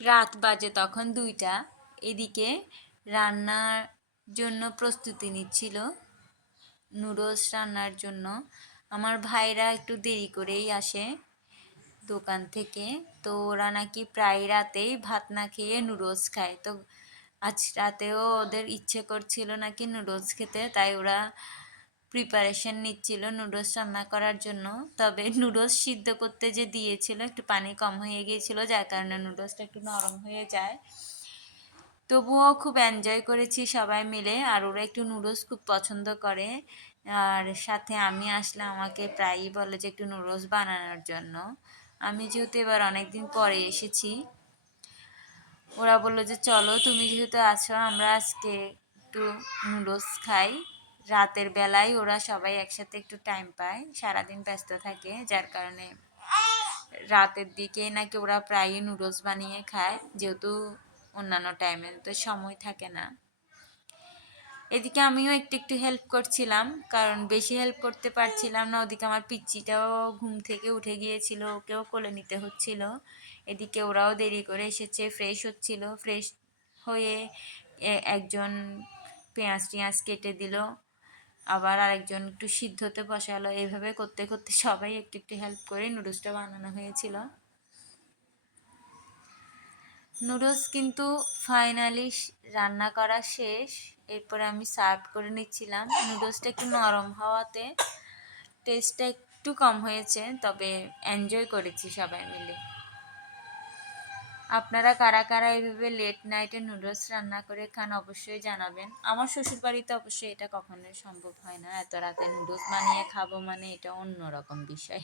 রাত বাজে তখন 2টা। এদিকে রান্নার জন্য প্রস্তুতি নিচ্ছিল, নুডলস রান্নার জন্য। আমার ভাইরা একটু দেরি করেই আসে দোকান থেকে, তো ওরা নাকি প্রায় রাতেই ভাত না খেয়ে নুডলস খায়। তো আজ রাতেও ওদের ইচ্ছে করছিল নাকি নুডলস খেতে, তাই ওরা প্রিপারেশন নিচ্ছিল নুডলস রান্না করার জন্য। তবে নুডলস সিদ্ধ করতে যে দিয়েছিল একটু পানি কম হয়ে গিয়েছিল, যার কারণে নুডলসটা একটু নরম হয়ে যায়। তবুও খুব এনজয় করেছি সবাই মিলে, আর ওরা একটু নুডলস খুব পছন্দ করে। আর সাথে আমি আসলে আমাকে প্রায়ই বলে যে একটু নুডলস বানানোর জন্য। আমি যেহেতু এবার অনেকদিন পরে এসেছি, ওরা বললো যে চলো তুমি যেহেতু আছো আমরা আজকে একটু নুডলস খাই। রাতের বেলায় ওরা সবাই একসাথে একটু টাইম পায়, সারাদিন ব্যস্ত থাকে, যার কারণে রাতের দিকে নাকি ওরা প্রায়ই নুডলস বানিয়ে খায়, যেহেতু অন্যান্য টাইমে তো সময় থাকে না। এদিকে আমিও একটু একটু হেল্প করছিলাম, কারণ বেশি হেল্প করতে পারছিলাম না। ওদিকে আমার পিচ্চিটাও ঘুম থেকে উঠে গিয়েছিল, ওকেও কোলে নিতে হচ্ছিল। এদিকে ওরাও দেরি করে এসেছে, ফ্রেশ হচ্ছিল। ফ্রেশ হয়ে একজন পেঁয়াজ টিয়াজ কেটে দিল, আবার আরেকজন একটু সিদ্ধতে বসালো। এইভাবে করতে করতে সবাই একটু একটু হেল্প করে নুডলসটা বানানো হয়েছিল। নুডলস কিন্তু ফাইনালি রান্না করা শেষ। এরপরে আমি সার্ভ করে নিচ্ছিলাম। নুডলসটা একটু নরম হওয়াতে টেস্টটা একটু কম হয়েছে, তবে এনজয় করেছি সবাই মিলে। আপনারা কারা কারা এইভাবে লেট নাইটে নুডলস রান্না করে খান অবশ্যই জানাবেন। আমার শ্বশুর বাড়িতে অবশ্যই এটা কখনোই সম্ভব হয় না, এত রাতে নুডলস বানিয়ে খাবো মানে এটা অন্যরকম বিষয়।